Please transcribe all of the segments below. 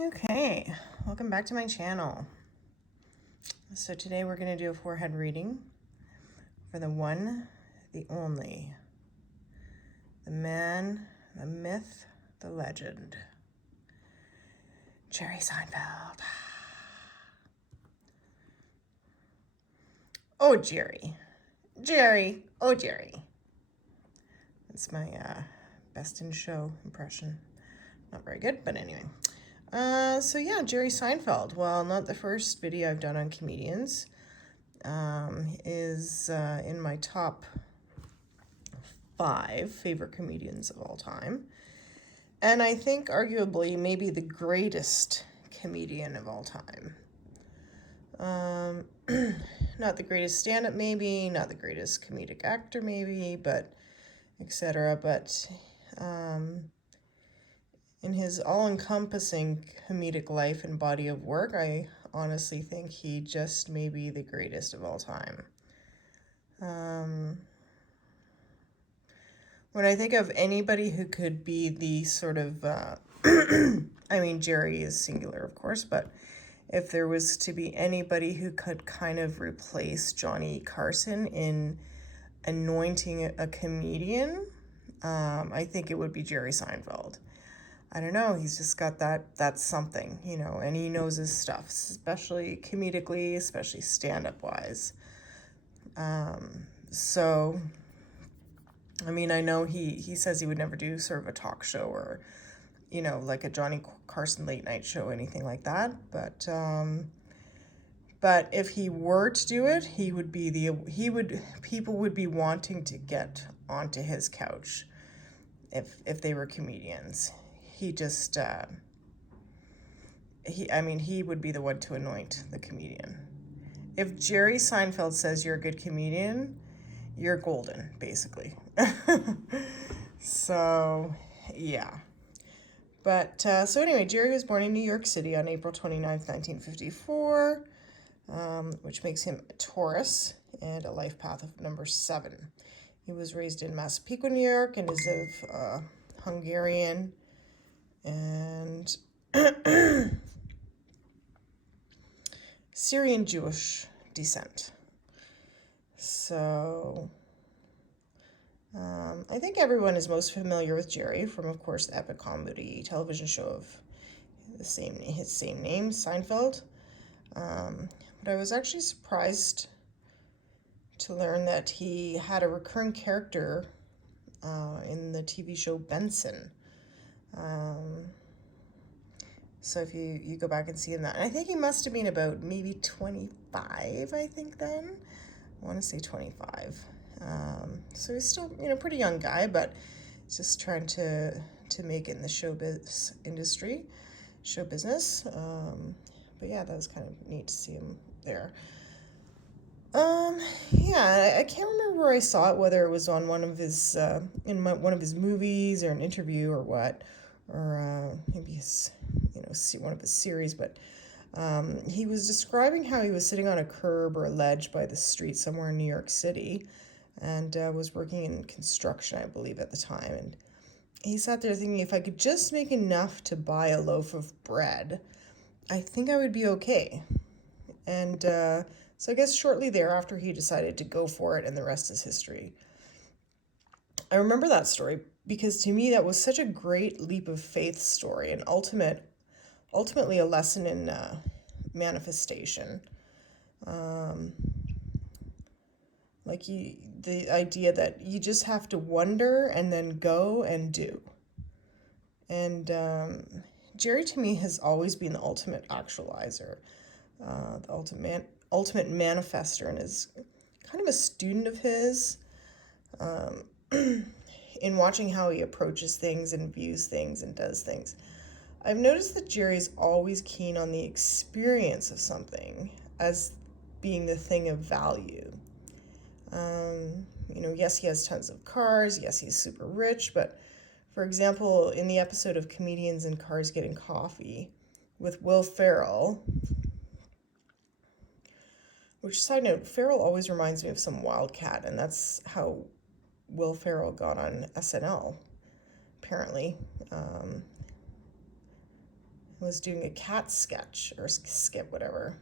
Okay, welcome back to my channel. So today we're going to do a forehead reading for the one, the only, the man, the myth, the legend, Jerry Seinfeld. Oh, Jerry. Jerry. Oh, Jerry. That's my best in show impression. Not very good, but anyway. So yeah, Jerry Seinfeld. Well, not the first video I've done on comedians. Is in my top 5 favorite comedians of all time. And I think arguably maybe the greatest comedian of all time. Not the greatest stand-up maybe, not the greatest comedic actor maybe, but etc. But in his all-encompassing comedic life and body of work, I honestly think he just may be the greatest of all time. When I think of anybody who could be the sort of, I mean, Jerry is singular, of course, but if there was to be anybody who could kind of replace Johnny Carson in anointing a comedian, I think it would be Jerry Seinfeld. I don't know, he's just got that's something, you know, and he knows his stuff, especially comedically, especially stand-up wise. So, I mean, I know he says he would never do sort of a talk show or, you know, like a Johnny Carson late night show, anything like that. But if he were to do it, people would be wanting to get onto his couch if they were comedians. He just, he would be the one to anoint the comedian. If Jerry Seinfeld says you're a good comedian, you're golden, basically. So, yeah. But, so anyway, Jerry was born in New York City on April 29th, 1954, which makes him a Taurus and a life path of number 7. He was raised in Massapequa, New York, and is of Hungarian and Syrian Jewish descent. So, I think everyone is most familiar with Jerry from, of course, the epic comedy television show of his same name, Seinfeld. But I was actually surprised to learn that he had a recurring character in the TV show Benson. So if you go back and see him that, and I think he must have been about maybe 25, I think then. I want to say 25. So he's still, you know, pretty young guy, but he's just trying to make it in the show business. But yeah, that was kind of neat to see him there. Yeah, I can't remember where I saw it, whether it was on one of his one of his movies or an interview or what, or maybe his, you know, one of his series. But he was describing how he was sitting on a curb or a ledge by the street somewhere in New York City, and was working in construction, I believe, at the time. And he sat there thinking, if I could just make enough to buy a loaf of bread, I think I would be okay. And so I guess shortly thereafter, he decided to go for it, and the rest is history. I remember that story because to me that was such a great leap of faith story, and ultimately a lesson in manifestation. The idea that you just have to wonder and then go and do. And Jerry to me has always been the ultimate actualizer, the ultimate manifester, and is kind of a student of his in watching how he approaches things and views things and does things. I've noticed that Jerry's always keen on the experience of something as being the thing of value. You know, yes, he has tons of cars. Yes, he's super rich. But, for example, in the episode of Comedians in Cars Getting Coffee with Will Ferrell, which, side note, Ferrell always reminds me of some wildcat, and that's how Will Ferrell got on SNL, apparently. was doing a cat sketch or skit, whatever.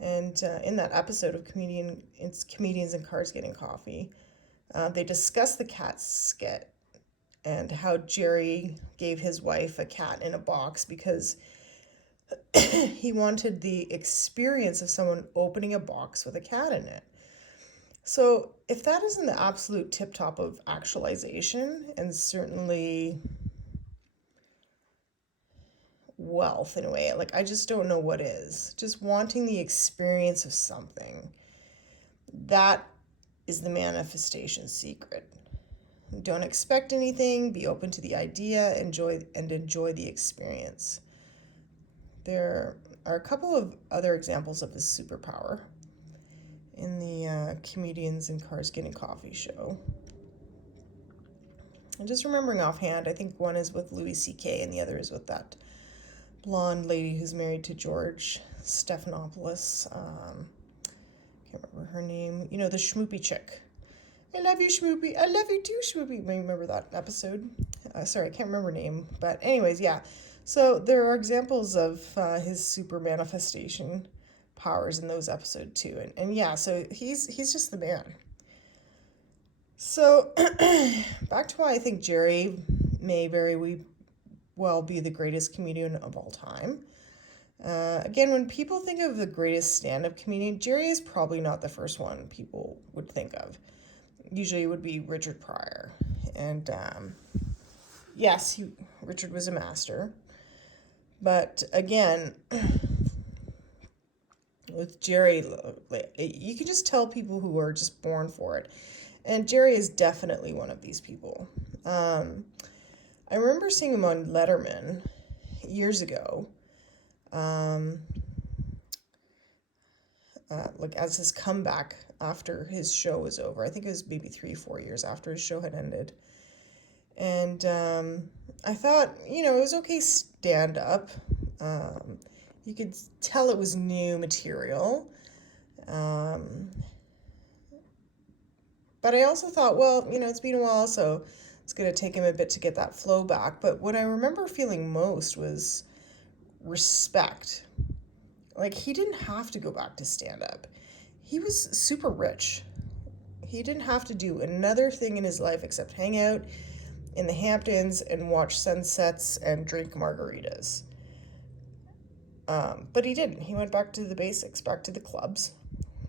And in that episode of Comedians and Cars Getting Coffee, they discussed the cat skit and how Jerry gave his wife a cat in a box because he wanted the experience of someone opening a box with a cat in it. So if that isn't the absolute tip top of actualization, and certainly wealth in a way, like I just don't know what is. Just wanting the experience of something. That is the manifestation secret. Don't expect anything, be open to the idea, enjoy the experience. There are a couple of other examples of this superpower in the Comedians and Cars Getting Coffee show. I'm just remembering offhand, I think one is with Louis C.K. and the other is with that blonde lady who's married to George Stephanopoulos. Can't remember her name. You know, the schmoopy chick. I love you, Schmoopy. I love you too, Schmoopy. Remember that episode? Sorry, I can't remember her name. But anyways, yeah. So there are examples of his super manifestation powers in those episodes too. And yeah, so he's just the man. So back to why I think Jerry may very well be the greatest comedian of all time. Again, when people think of the greatest stand-up comedian, Jerry is probably not the first one people would think of. Usually it would be Richard Pryor. And yes, Richard was a master. But again, with Jerry, you can just tell people who are just born for it. And Jerry is definitely one of these people. I remember seeing him on Letterman years ago. Like as his comeback after his show was over. I think it was maybe 3-4 years after his show had ended. And I thought, it was okay stand up. You could tell it was new material. But I also thought, well, it's been a while, so it's going to take him a bit to get that flow back. But what I remember feeling most was respect. Like, he didn't have to go back to stand-up. He was super rich. He didn't have to do another thing in his life except hang out in the Hamptons and watch sunsets and drink margaritas. But he didn't. He went back to the basics, back to the clubs,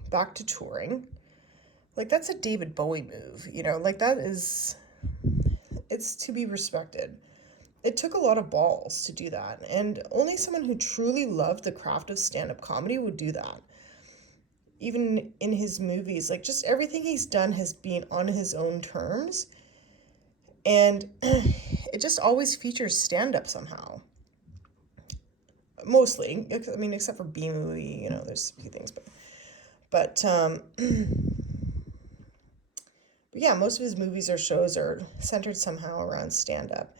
back to touring. Like, that's a David Bowie move, like that is, it's to be respected. It took a lot of balls to do that, and only someone who truly loved the craft of stand-up comedy would do that. Even in his movies, like just everything he's done has been on his own terms, and it just always features stand-up somehow. Mostly, except for B-movie, there's a few things, but yeah, most of his movies or shows are centered somehow around stand-up.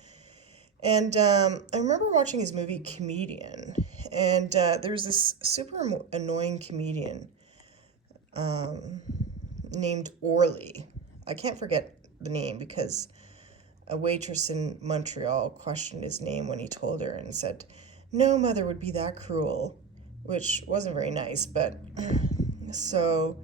And I remember watching his movie Comedian, and there was this super annoying comedian named ORLY. I can't forget the name because a waitress in Montreal questioned his name when he told her and said, "No mother would be that cruel," which wasn't very nice, but so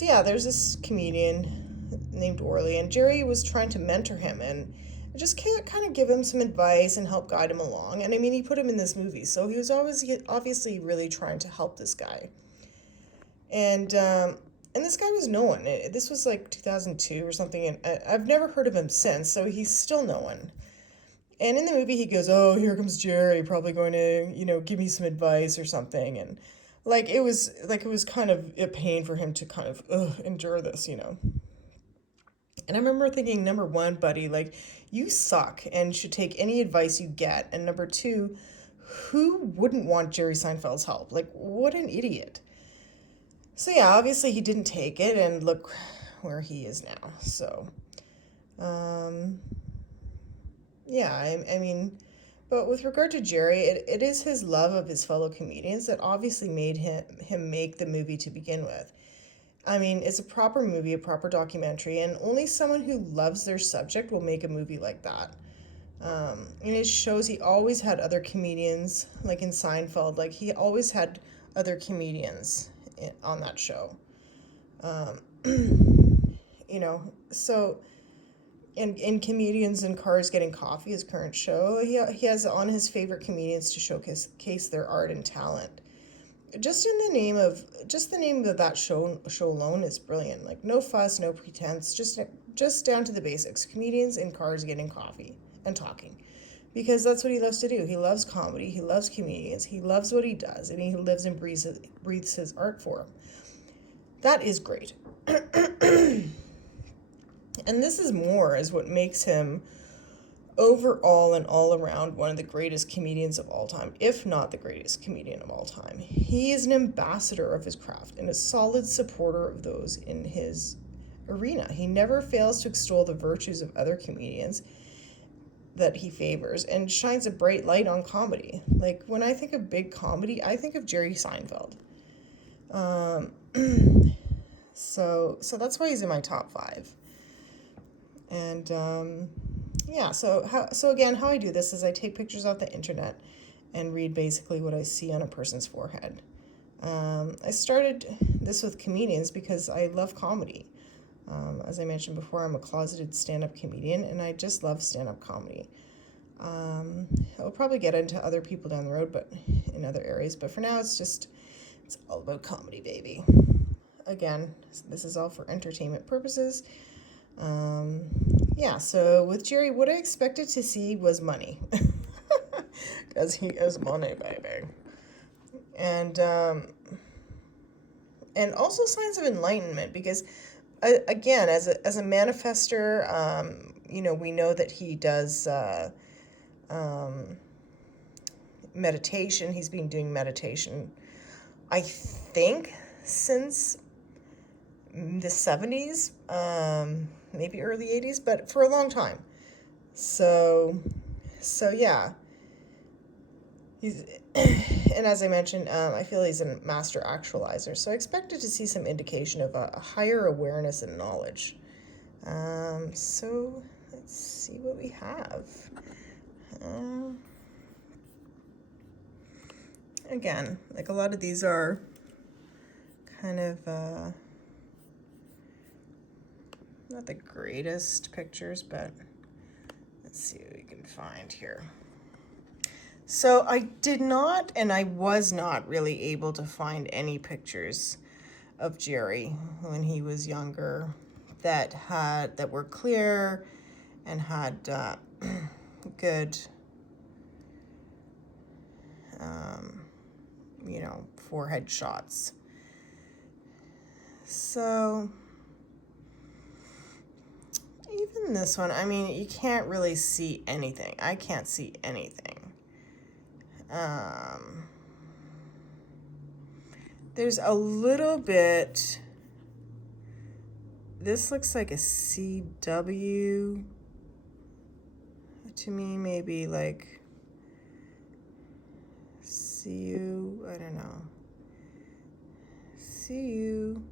yeah, there's this comedian named ORLY, and Jerry was trying to mentor him and just kind of give him some advice and help guide him along. And he put him in this movie, so he was obviously really trying to help this guy. And this guy was no one. This was like 2002 or something, and I've never heard of him since, so he's still no one. And in the movie, he goes, "Oh, here comes Jerry, probably going to, give me some advice or something." And it was kind of a pain for him to kind of endure this, And I remember thinking, number one, buddy, you suck and should take any advice you get. And number two, who wouldn't want Jerry Seinfeld's help? What an idiot. So yeah, obviously he didn't take it, and look where he is now. So, yeah, but with regard to Jerry, it is his love of his fellow comedians that obviously made him make the movie to begin with. It's a proper movie, a proper documentary, and only someone who loves their subject will make a movie like that. In his shows, he always had other comedians, like in Seinfeld. Like he always had other comedians on that show. Um, so in Comedians in Cars Getting Coffee, his current show, he has on his favorite comedians to showcase their art and talent. Just the name of that show alone is brilliant. Like no fuss, no pretense, just down to the basics. Comedians in cars getting coffee and talking, because that's what he loves to do. He loves comedy. He loves comedians. He loves what he does, and he lives and breathes his art for him. That is great. And this is what makes him overall and all around one of the greatest comedians of all time, if not the greatest comedian of all time. He is an ambassador of his craft and a solid supporter of those in his arena. He never fails to extol the virtues of other comedians that he favors and shines a bright light on comedy. Like when I think of big comedy, I think of Jerry Seinfeld. So that's why he's in my top 5. And so again, how I do this is I take pictures off the internet and read basically what I see on a person's forehead. I started this with comedians because I love comedy. As I mentioned before, I'm a closeted stand-up comedian, and I just love stand-up comedy. I'll probably get into other people down the road, but in other areas. But for now, it's all about comedy, baby. Again, this is all for entertainment purposes. So with Jerry, what I expected to see was money. Because he is money, baby. And also signs of enlightenment, because again, as a manifester, we know that he does meditation. He's been doing meditation, I think, since the 70s, maybe early 80s, but for a long time. So yeah. And as I mentioned, I feel he's a master actualizer. So I expected to see some indication of a higher awareness and knowledge. So let's see what we have. Again, like a lot of these are kind of not the greatest pictures, but let's see what we can find here. So I did not, and I was not really able to find any pictures of Jerry when he was younger that were clear and had good, forehead shots. So even this one, I mean, you can't really see anything. I can't see anything. There's a little bit. This looks like a CW to me, maybe like CU. I don't know. CU.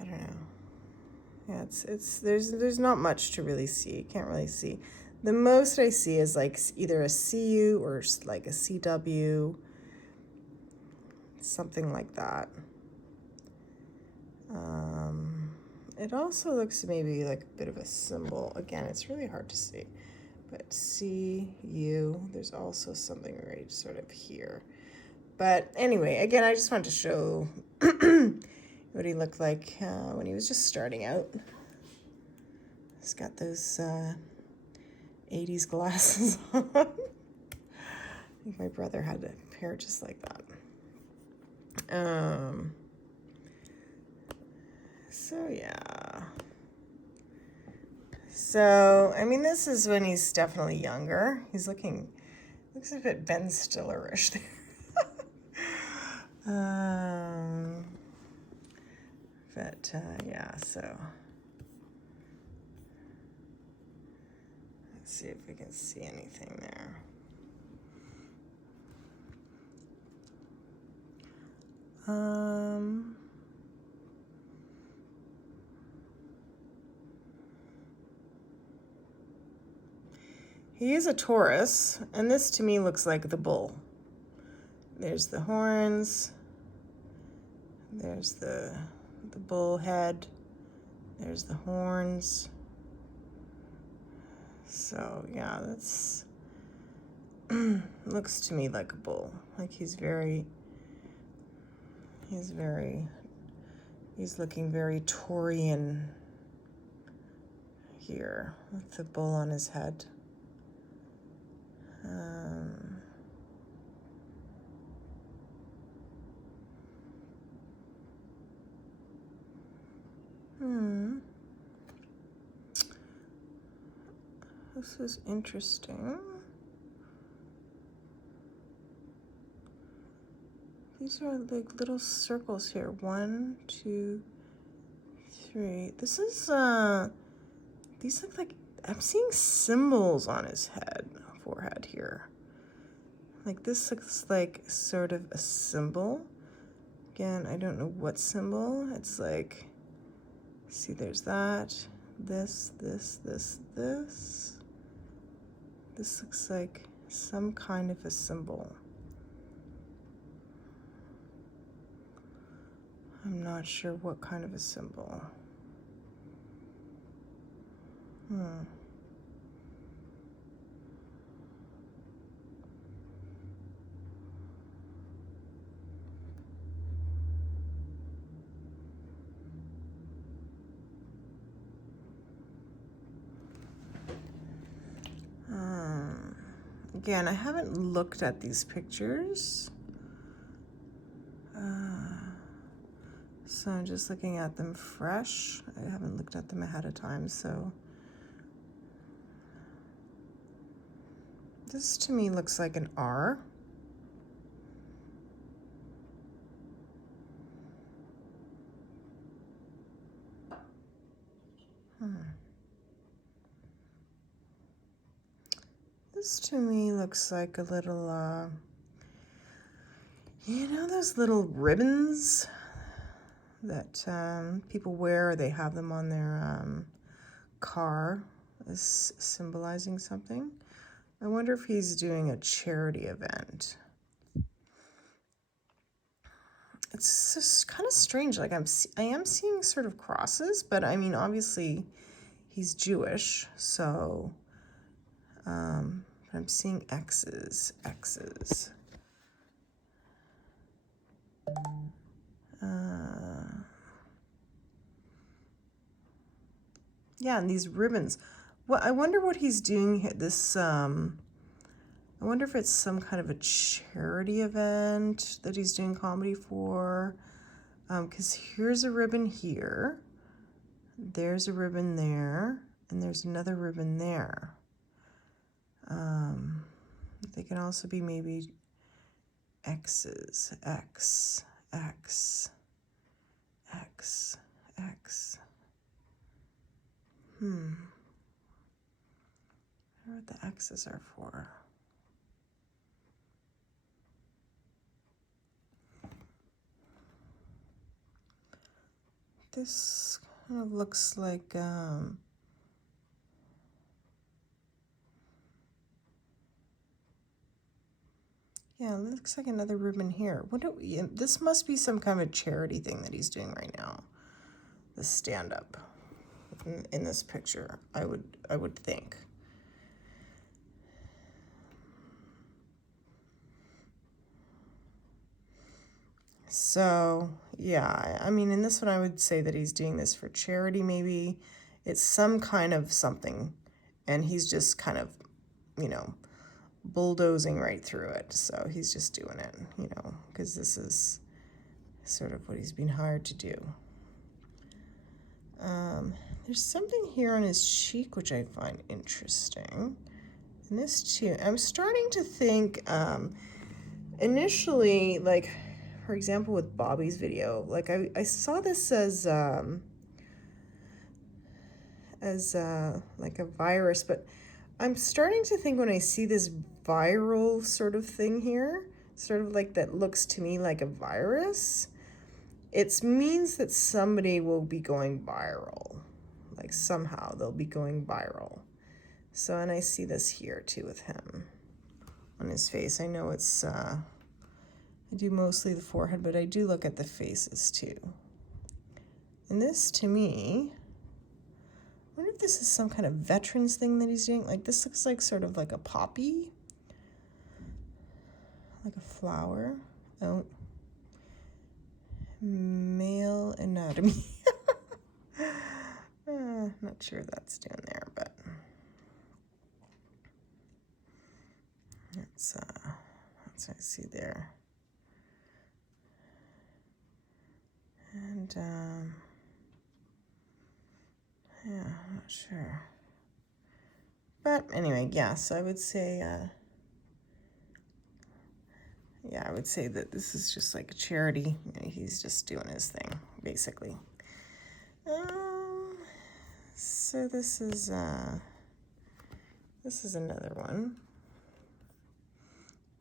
I don't know. Yeah, there's not much to really see. Can't really see. The most I see is like either a CU or like a CW, something like that. It also looks maybe like a bit of a symbol. Again, it's really hard to see. But CU, there's also something right sort of here. But anyway, again, I just wanted to show what he looked like when he was just starting out. He's got those 80s glasses on. I think my brother had a pair just like that. So yeah. So, I mean, this is when he's definitely younger. Looks a bit Ben Stiller-ish there. So let's see if we can see anything there. He is a Taurus, and this to me looks like the bull. There's the horns. There's the bull head. There's the horns. So yeah, that's looks to me like a bull. Like he's looking very Taurian here with the bull on his head. This is interesting. These are like little circles here. 1, 2, 3. This is these look like, I'm seeing symbols on his forehead here. Like this looks like sort of a symbol. Again, I don't know what symbol. It's like, see, there's that, this. This looks like some kind of a symbol. I'm not sure what kind of a symbol. Again, I haven't looked at these pictures. So I'm just looking at them fresh. I haven't looked at them ahead of time, so. This to me looks like an R. This to me looks like a little, you know those little ribbons that people wear, or they have them on their car as symbolizing something? I wonder if he's doing a charity event. It's just kind of strange. Like I am seeing sort of crosses, but I mean, obviously he's Jewish, so I'm seeing X's. Yeah, and these ribbons. Well, I wonder what he's doing here. I wonder if it's some kind of a charity event that he's doing comedy for. Because here's a ribbon here. There's a ribbon there. And there's another ribbon there. They can also be maybe X's. X. I wonder what the X's are for. This kind of looks like yeah, it looks like another ribbon here. This must be some kind of charity thing that he's doing right now. The stand-up in this picture, I would think. So yeah, I mean, in this one, I would say that he's doing this for charity. Maybe it's some kind of something, and he's just kind of, you know, bulldozing right through it. So he's just doing it, you know, because this is sort of what he's been hired to do. There's something here on his cheek which I find interesting. And this too, I'm starting to think, initially, like, for example, with Bobby's video, like I saw this as like a virus, but I'm starting to think when I see this viral sort of thing here, sort of like that looks to me like a virus, it means that somebody will be going viral. Like somehow they'll be going viral. So, and I see this here too with him on his face. I know it's, I do mostly the forehead, but I do look at the faces too. And this, to me, I wonder if this is some kind of veterans thing that he's doing. Like, this looks like sort of like a poppy, like a flower. Oh, male anatomy. Not sure what that's doing there, but that's what I see there. And yeah, I'm not sure. But anyway, yeah, so I would say, yeah, I would say that this is just like a charity. You know, he's just doing his thing, basically. So this is another one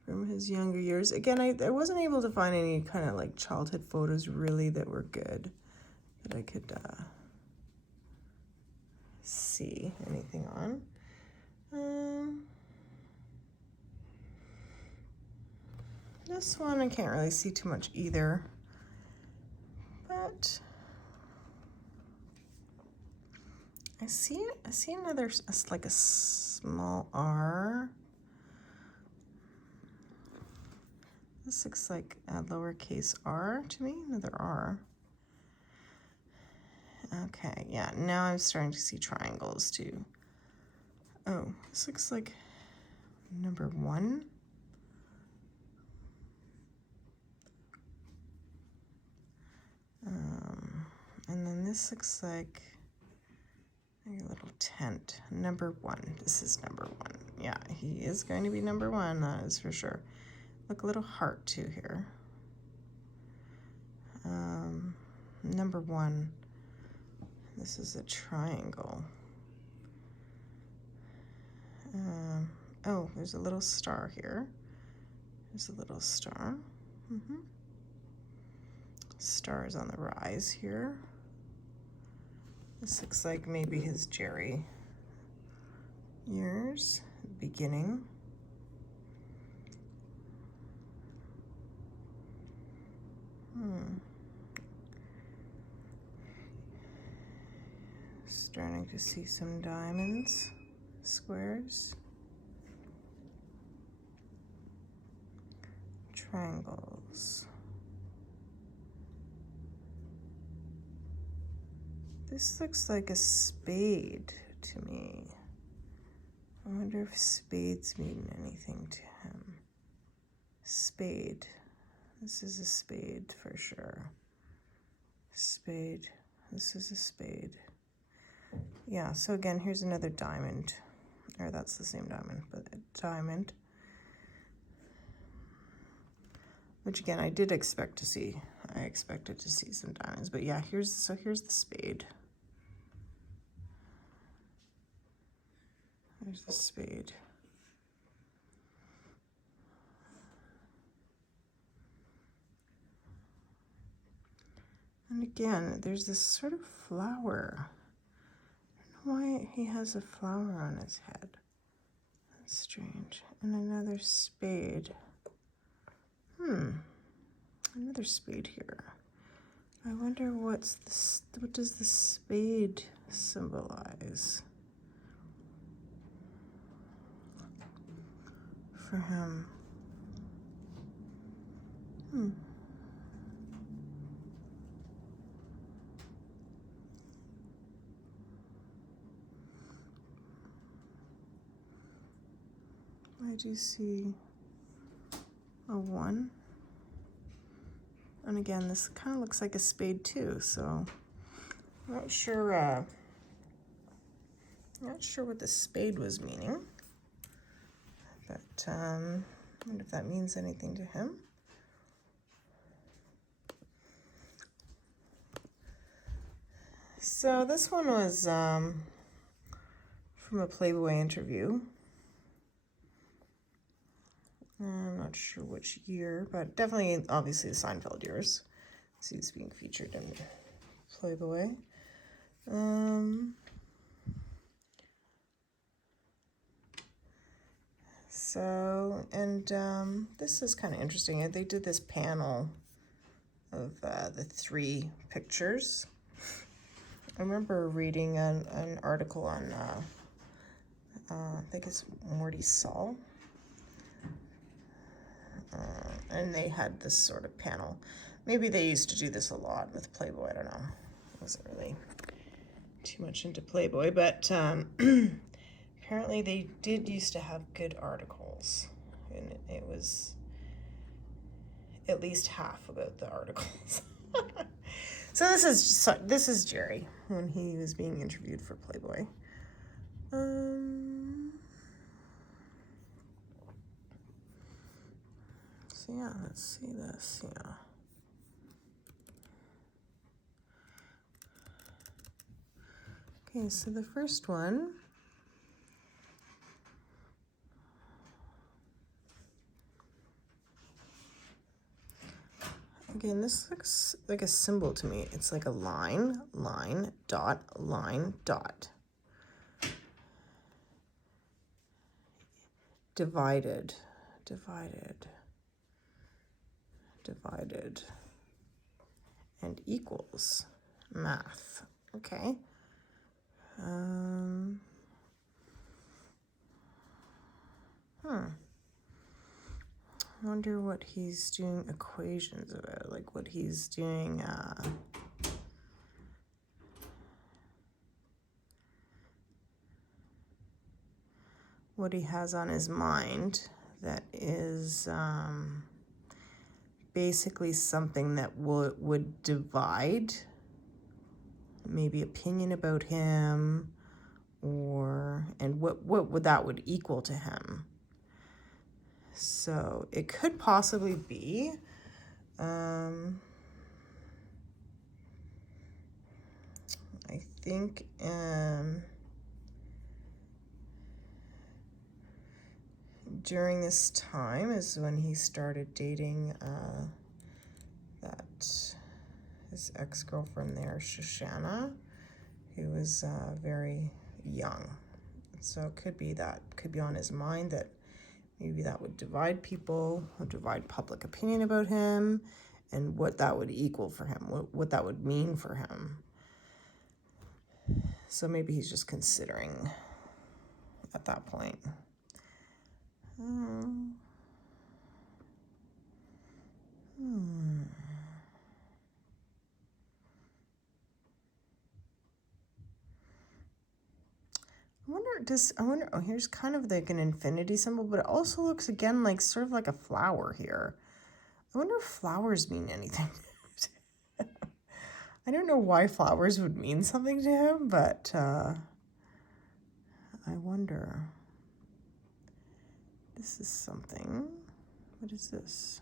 from his younger years. Again, I wasn't able to find any kind of like childhood photos really that were good that I could see anything on. This one I can't really see too much either, but I see another, like a small R. This looks like a lowercase r to me, another R. Okay, yeah, now I'm starting to see triangles too. Oh, this looks like number 1. And then this looks like a little tent. Number 1. This is number 1. Yeah, he is going to be number 1, that is for sure. Look, a little heart too here. Number 1. This is a triangle. Oh, there's a little star here. There's a little star. Star is on the rise here. This looks like maybe his Jerry years, beginning. Starting to see some diamonds, squares, triangles. This looks like a spade to me. I wonder if spades mean anything to him. Spade. This is a spade for sure. Spade. This is a spade. Yeah, so again, here's another diamond. Or that's the same diamond, but a diamond. Which again, I did expect to see. I expected to see some diamonds, but yeah, here's the spade. There's the spade. And again, there's this sort of flower. I don't know why he has a flower on his head. That's strange. And another spade. Another spade here. I wonder what does the spade symbolize for him? I do see a 1. And again, this kind of looks like a spade too, so not sure what the spade was meaning. But I wonder if that means anything to him. So this one was from a Playboy interview. I'm not sure which year, but definitely, obviously, the Seinfeld years. So he's being featured in Playboy. So, and this is kind of interesting. They did this panel of the 3 pictures. I remember reading an article on, I think it's Morty Saul, and they had this sort of panel. Maybe they used to do this a lot with Playboy, I don't know. I wasn't really too much into Playboy, but apparently they did used to have good articles, and it was at least half about the articles. So this is Jerry when he was being interviewed for Playboy. So yeah, let's see this. Yeah. Okay, so the first one. Again, this looks like a symbol to me. It's like a line, line, dot, line, dot. Divided, divided, divided, and equals. Math. Okay. I wonder what he's doing equations about, like what he's doing, what he has on his mind that is basically something that would divide maybe opinion about him, and what would that would equal to him. So it could possibly be I think during this time is when he started dating his ex-girlfriend there, Shoshana, who was very young. So it could be on his mind that maybe that would divide people, or divide public opinion about him, and what that would equal for him, what that would mean for him. So maybe he's just considering at that point. I wonder, oh, here's kind of like an infinity symbol, but it also looks again like sort of like a flower here. I wonder if flowers mean anything. I don't know why flowers would mean something to him, but I wonder. This is something. What is this?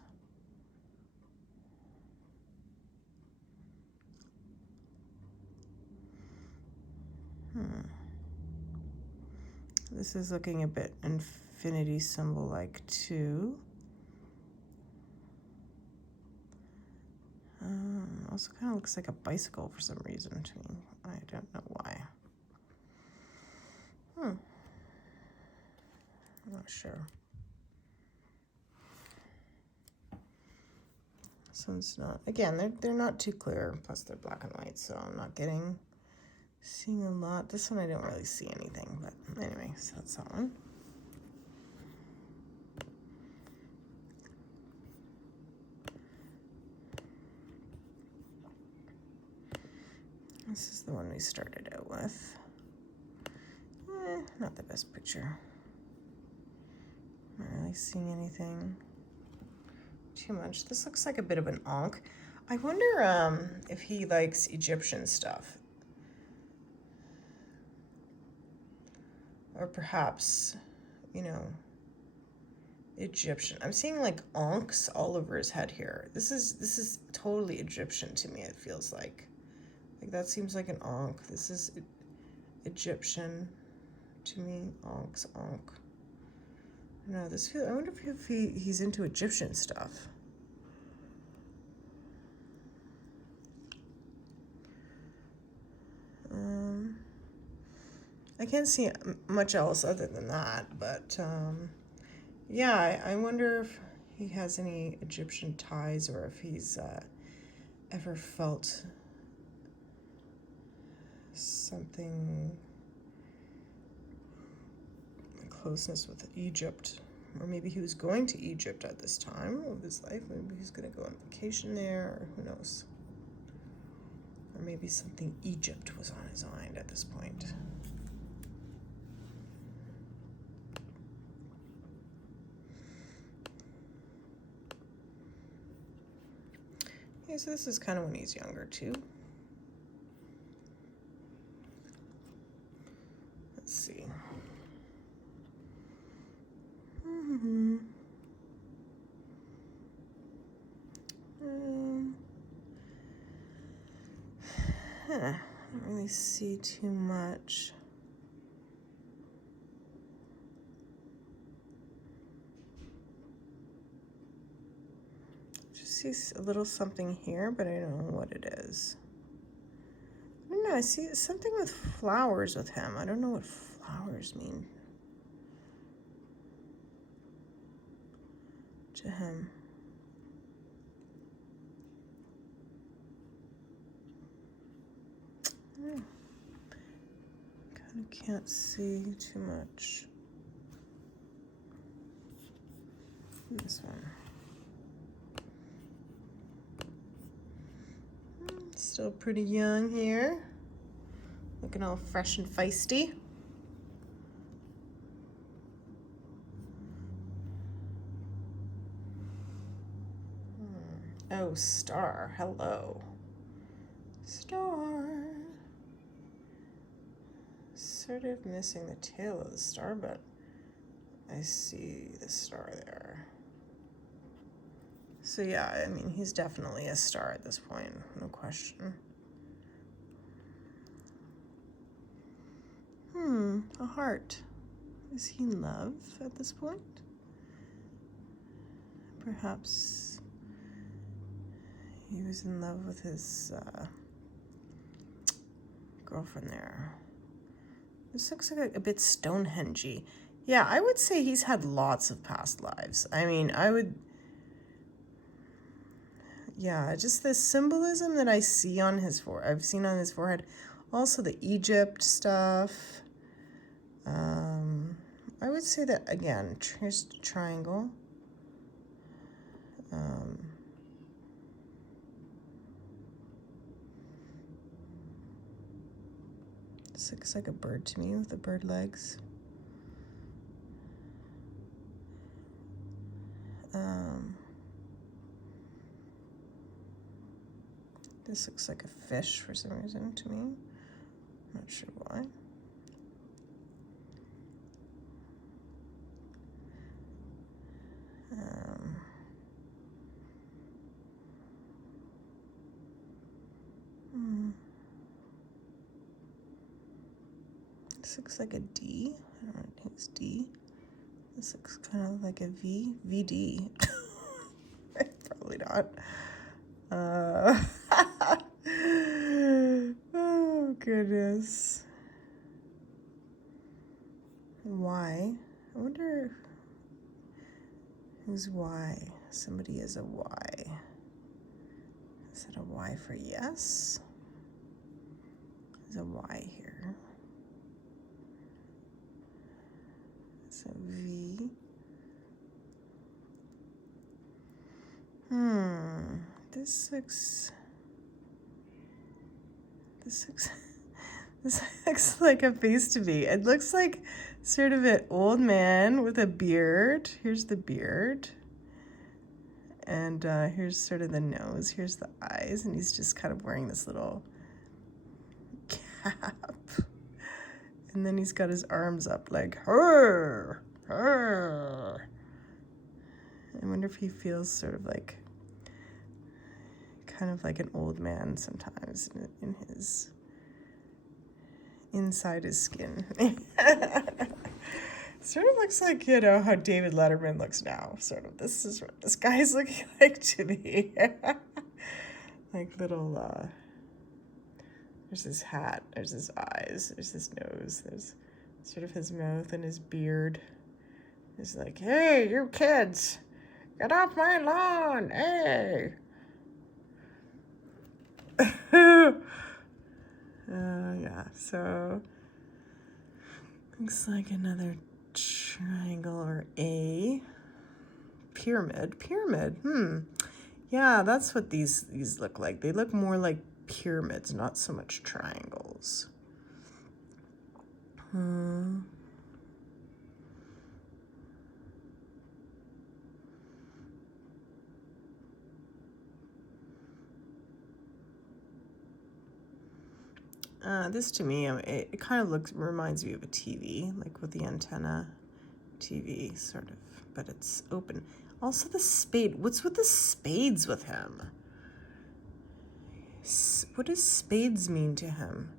This is looking a bit infinity symbol-like too. Also kind of looks like a bicycle for some reason to me. I don't know why. I'm not sure. So it's not, again, they're not too clear, plus they're black and white, so I'm not seeing a lot. This one I don't really see anything, but anyway, so that's that one. This is the one we started out with. Not the best picture. Not really seeing anything too much. This looks like a bit of an onk. I wonder if he likes Egyptian stuff. Or perhaps, Egyptian. I'm seeing like onks all over his head here. This is totally Egyptian to me, it feels like. Like that seems like an onk. This is Egyptian to me. Onks, onk. No, I wonder if he's into Egyptian stuff. I can't see much else other than that, but Yeah, I wonder if he has any Egyptian ties or if he's ever felt something, closeness with Egypt. Or maybe he was going to Egypt at this time of his life. Maybe he's going to go on vacation there, or who knows. Or maybe something Egypt was on his mind at this point. Okay, so this is kind of when he's younger too. Let's see. I don't really see too much. Just see a little something here, but I don't know what it is. I don't know, I see something with flowers with him. I don't know what flowers mean to him. Kind of can't see too much. This one. Still pretty young here. Looking all fresh and feisty. Oh, star. Hello. Star. Sort of missing the tail of the star, but I see the star there. So yeah, I mean, he's definitely a star at this point, no question. A heart. Is he in love at this point? Perhaps he was in love with his girlfriend there. This looks like a bit Stonehenge-y. Yeah, I would say he's had lots of past lives. I mean, yeah, just the symbolism that I see on his forehead. I've seen on his forehead. Also the Egypt stuff. I would say that, again, here's the triangle. This looks like a bird to me with the bird legs. This looks like a fish for some reason to me. Not sure why. This looks like a D. I don't know, I think it's D. This looks kind of like a V. VD. Probably not. Oh, goodness. Y. I wonder who's Y. Somebody is a Y. Is it a Y for yes? There's a Y here. It's a V. This looks like a face to me. It looks like sort of an old man with a beard. Here's the beard. And here's sort of the nose. Here's the eyes. And he's just kind of wearing this little cap. And then he's got his arms up like, "Her, her." I wonder if he feels sort of like, kind of like an old man sometimes in his, inside his skin. Sort of looks like, you know, how David Letterman looks now. Sort of, this is what this guy's looking like to me. Like little, there's his hat, there's his eyes, there's his nose, there's sort of his mouth and his beard. He's like, hey, you kids, get off my lawn, hey. Yeah, so looks like another triangle or a pyramid. Yeah, that's what these look like. They look more like pyramids, not so much triangles. This to me, it kind of reminds me of a TV, like with the antenna TV sort of, but it's open. Also the spade. What's with the spades with him? What does spades mean to him?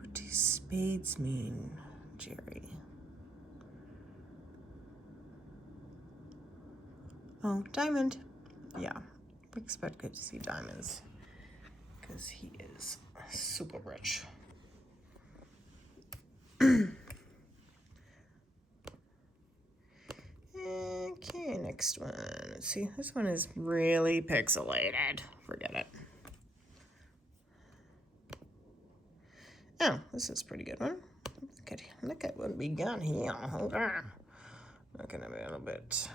What do spades mean, Jerry? Oh, diamond. Yeah, we expected to see diamonds because he is super rich. Okay, next one. Let's see. This one is really pixelated. Forget it. Oh, this is a pretty good one. Look at what we got here. Hold on. Looking a little bit.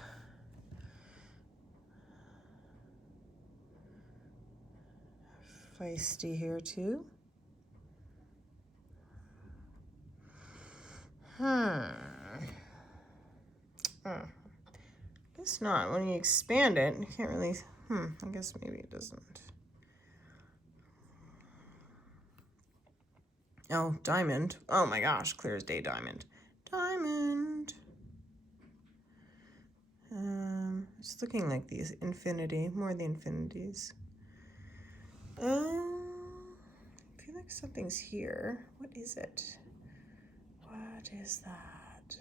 Feisty here too. Guess not. When you expand it, you can't really. I guess maybe it doesn't. Oh, diamond. Oh my gosh, clear as day, diamond. Diamond. It's looking like these infinity, more of the infinities. I feel like something's here. What is it? What is that?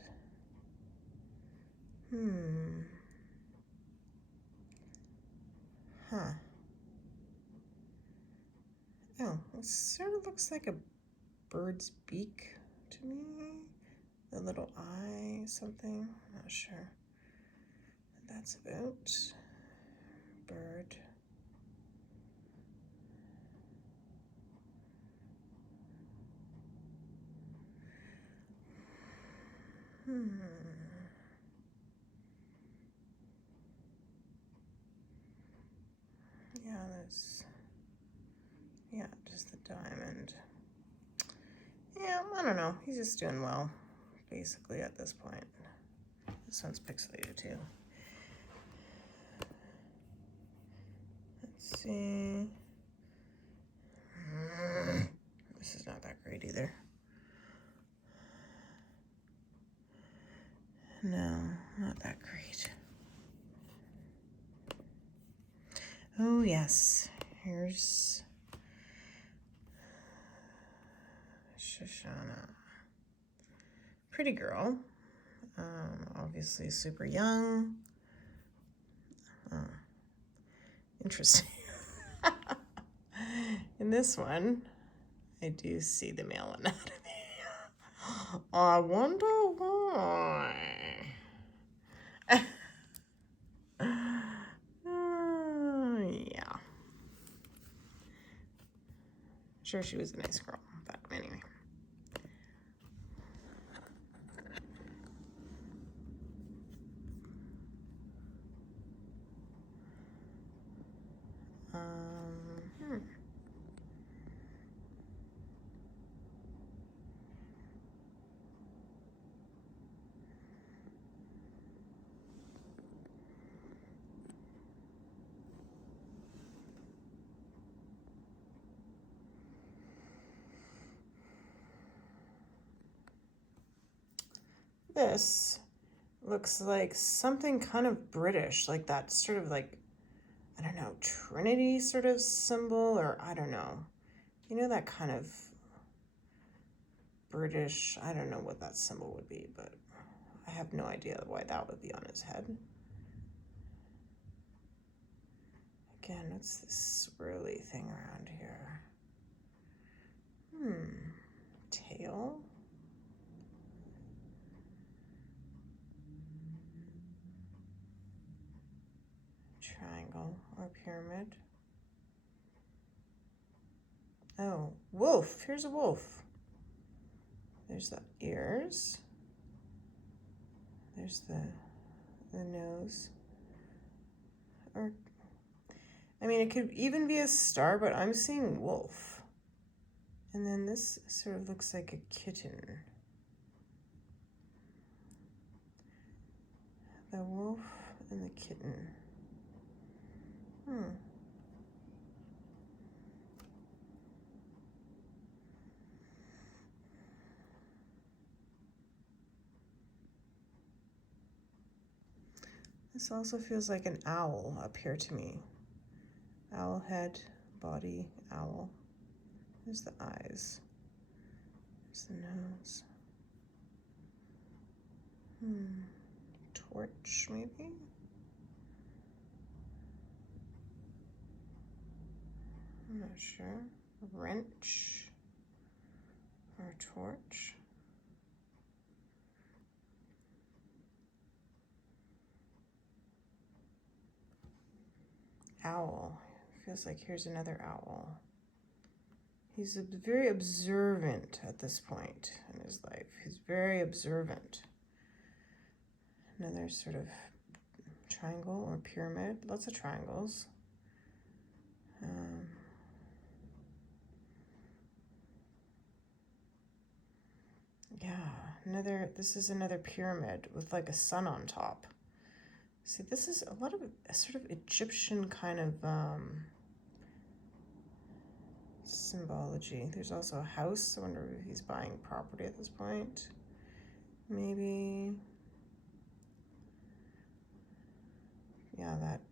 Oh, it sort of looks like a bird's beak to me. The little eye, something. I'm not sure what that's about. Bird. Yeah, just the diamond. Yeah, I don't know. He's just doing well, basically, at this point. This one's pixelated, too. Let's see. This is not that great either. No, not that great. Oh, yes. Here's Shoshana. Pretty girl. Obviously super young. Interesting. In this one, I do see the male anatomy. I wonder why. Yeah. Sure, she was a nice girl, but anyway. This looks like something kind of British, like that sort of like, I don't know, Trinity sort of symbol, or I don't know. You know, that kind of British, I don't know what that symbol would be, but I have no idea why that would be on his head. Again, what's this swirly thing around here? Tail? pyramid. Oh, wolf. Here's a wolf. There's the ears. There's the nose. Or, I mean, it could even be a star, but I'm seeing wolf. And then this sort of looks like a kitten. The wolf and the kitten. This also feels like an owl up here to me. Owl head, body, owl. There's the eyes. There's the nose. Torch, maybe? I'm not sure. A wrench or a torch. Owl. Feels like here's another owl. He's very observant at this point in his life. He's very observant. Another sort of triangle or pyramid. Lots of triangles. Yeah, this is another pyramid with like a sun on top. See, this is a lot of a sort of Egyptian kind of symbology. There's also a house. I wonder if he's buying property at this point. Maybe. Yeah, that.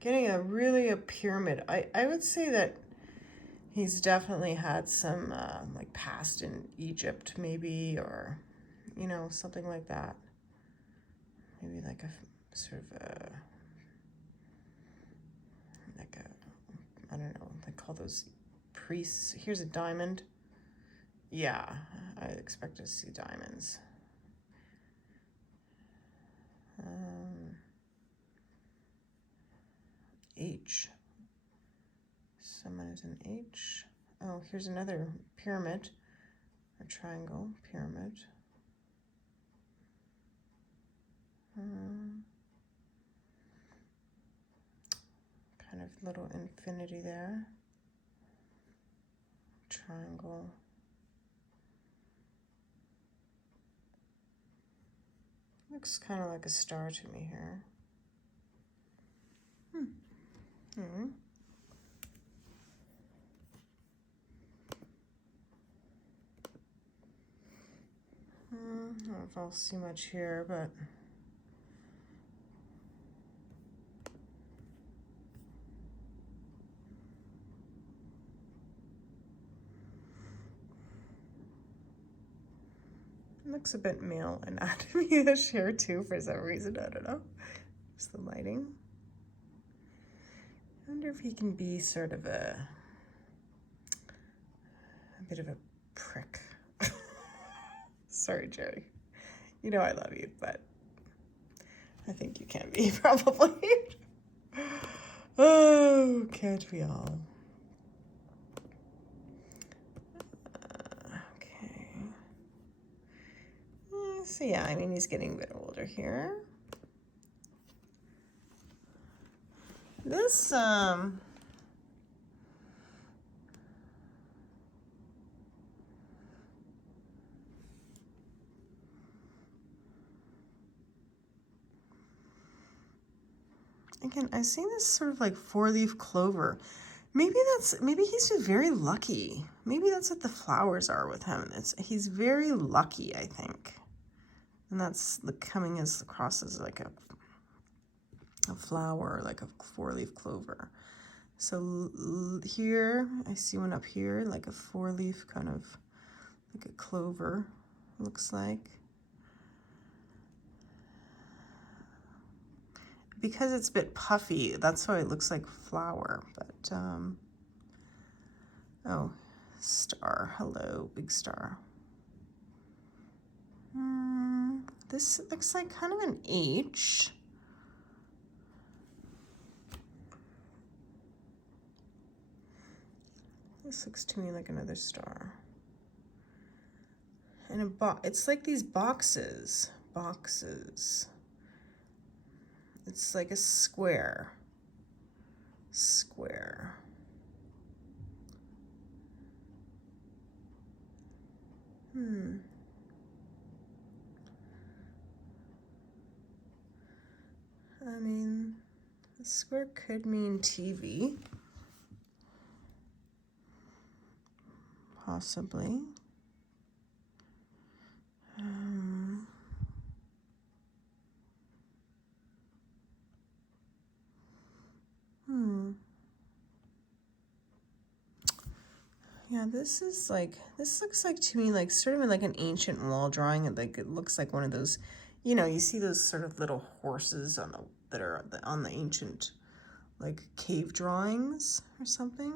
Getting a pyramid. I would say that he's definitely had some like past in Egypt maybe, or, you know, something like that. Maybe like a sort of I don't know, they call those priests. Here's a diamond. Yeah, I expect to see diamonds. H. Someone is an H. Oh, here's another pyramid, a triangle pyramid. Kind of little infinity there. Triangle. Looks kind of like a star to me here. I don't know if I'll see much here, but it looks a bit male anatomy-ish here too for some reason. I don't know. Just the lighting. I wonder if he can be sort of a bit of a prick. Sorry, Jerry. You know I love you, but I think you can be, probably. Oh, can't we all? Okay. So yeah, I mean, he's getting a bit older here. This, again, I've seen this sort of like four-leaf clover. Maybe he's just very lucky. Maybe that's what the flowers are with him. He's very lucky, I think. And that's coming across as like a flower, like a four-leaf clover. So here, I see one up here, like a four-leaf kind of, like a clover, looks like. Because it's a bit puffy, that's why it looks like flower, but, oh, star, hello, big star. This looks like kind of an H. This looks to me like another star. And it's like these boxes. It's like a square. I mean, the square could mean TV. Possibly. Yeah, this looks like to me like sort of like an ancient wall drawing. And like it looks like one of those, you see those sort of little horses that are on the ancient like cave drawings or something.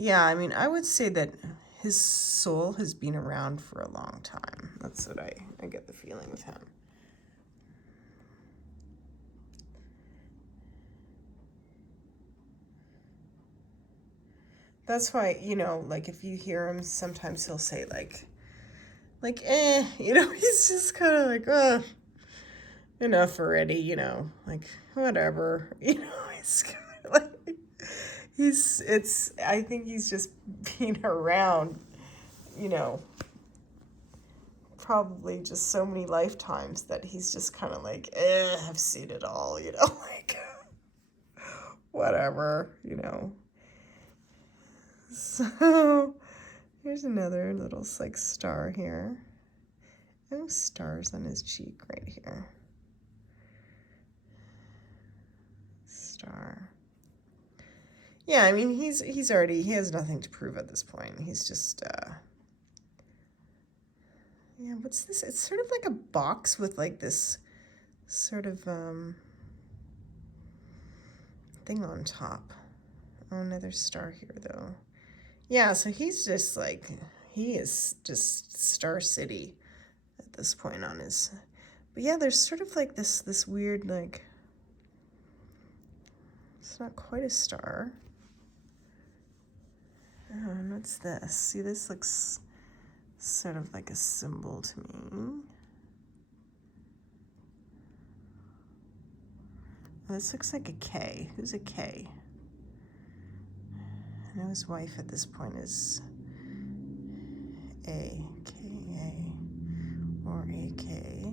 Yeah, I mean, I would say that his soul has been around for a long time. That's what I get the feeling with him. That's why, like if you hear him, sometimes he'll say like, he's just kind of like, enough already, like whatever, he's kind of like, I think he's just being around, probably just so many lifetimes that he's just kind of like, I've seen it all, like, whatever, So, here's another little, like, star here. Oh, stars on his cheek right here. Star. Yeah, I mean, he has nothing to prove at this point. He's just, yeah, what's this? It's sort of like a box with, like, this sort of, thing on top. Oh, another star here, though. Yeah, so he's just, like, he is just Star City at this point on his... But yeah, there's sort of, like, this weird, like... It's not quite a star. And what's this? See, this looks sort of like a symbol to me. This looks like a K. Who's a K? I know his wife at this point is A. K-A. Or A-K.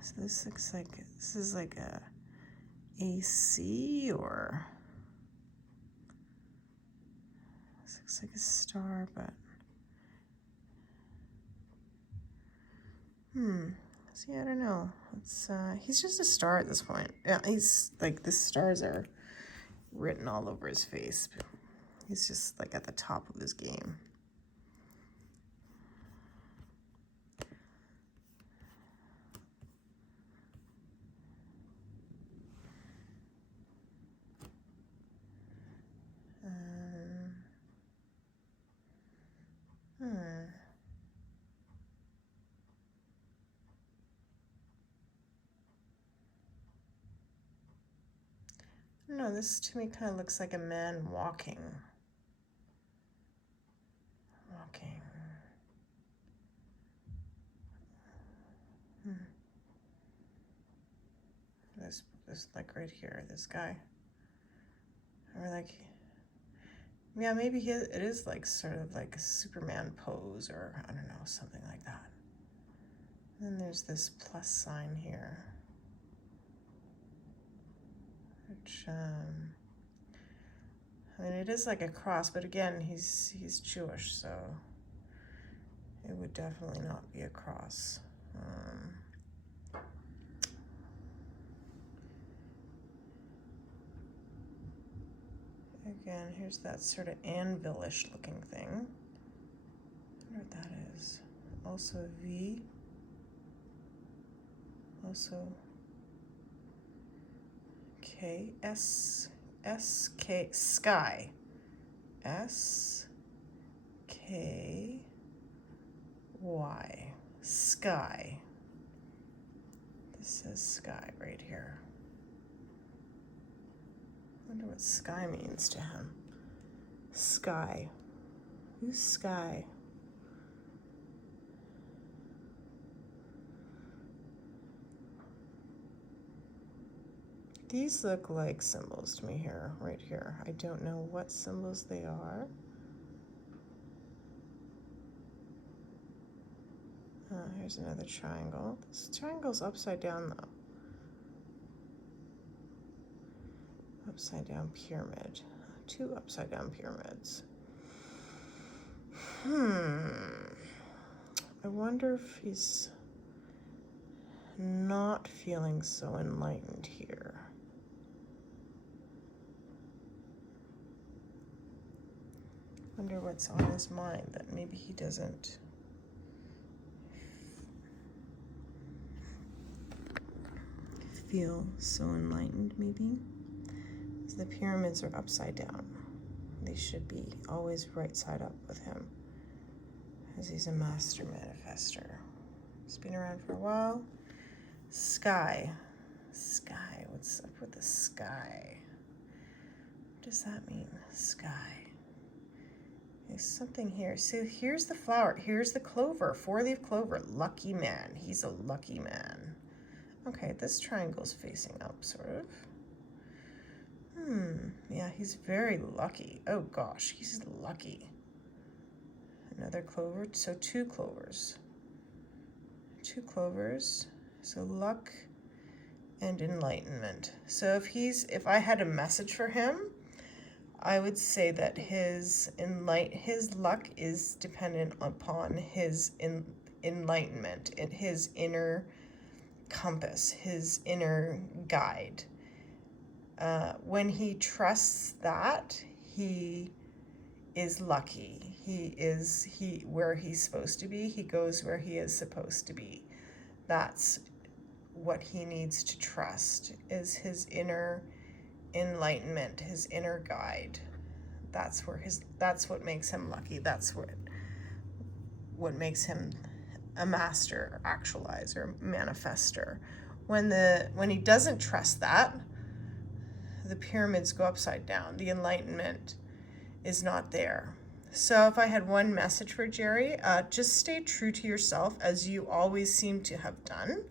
So this looks like, this is like a AC or... This looks like a star, but... See, I don't know. He's just a star at this point. Yeah, he's like, the stars are written all over his face. He's just like at the top of his game. No, this to me kind of looks like a man walking. This like right here, this guy. Or like, yeah, maybe it is like sort of like a Superman pose or I don't know, something like that. And then there's this plus sign here. Which, I mean, it is like a cross, but again, he's Jewish, so it would definitely not be a cross. Again, here's that sort of anvil-ish looking thing. I wonder what that is. Also a V. Also K. S-K, sky. S-K-Y. Why? Sky. This says sky right here. I wonder what sky means to him. Sky. Who's Sky? These look like symbols to me here, right here. I don't know what symbols they are. Here's another triangle. This triangle's upside down though. Upside down pyramid. 2 upside down pyramids. I wonder if he's not feeling so enlightened here. Wonder what's on his mind that maybe he doesn't feel so enlightened, maybe. Because the pyramids are upside down. They should be always right side up with him, as he's a master manifester. He's been around for a while. Sky. Sky. What's up with the sky? What does that mean? Sky. There's something here. So here's the flower. Here's the clover. 4-leaf clover. Lucky man. He's a lucky man. Okay, this triangle's facing up, sort of. Yeah, he's very lucky. Oh gosh, he's lucky. Another clover. So 2 clovers. 2 clovers. So luck and enlightenment. So if I had a message for him, I would say that his luck is dependent upon his enlightenment, and his inner compass, his inner guide. When he trusts that, he is lucky. Where he's supposed to be. He goes where he is supposed to be. That's what he needs to trust, is his inner enlightenment, his inner guide. That's what makes him lucky. That's what makes him a master, actualizer, manifester. When he doesn't trust that, the pyramids go upside down. The enlightenment is not there. So if I had one message for Jerry, just stay true to yourself, as you always seem to have done.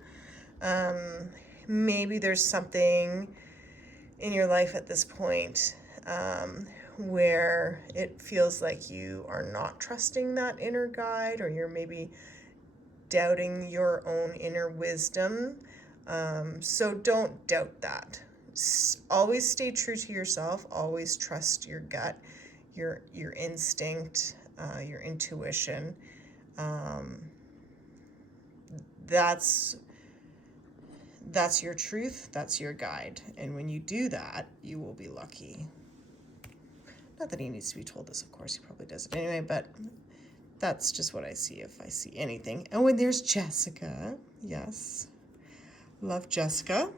Maybe there's something in your life at this point where it feels like you are not trusting that inner guide, or you're maybe doubting your own inner wisdom. So don't doubt that. Always stay true to yourself. Always trust your gut, your instinct, your intuition. That's your truth. That's your guide. And when you do that, you will be lucky. Not that he needs to be told this, of course. He probably does it anyway, but that's just what I see if I see anything. And when there's Jessica, yes, love Jessica.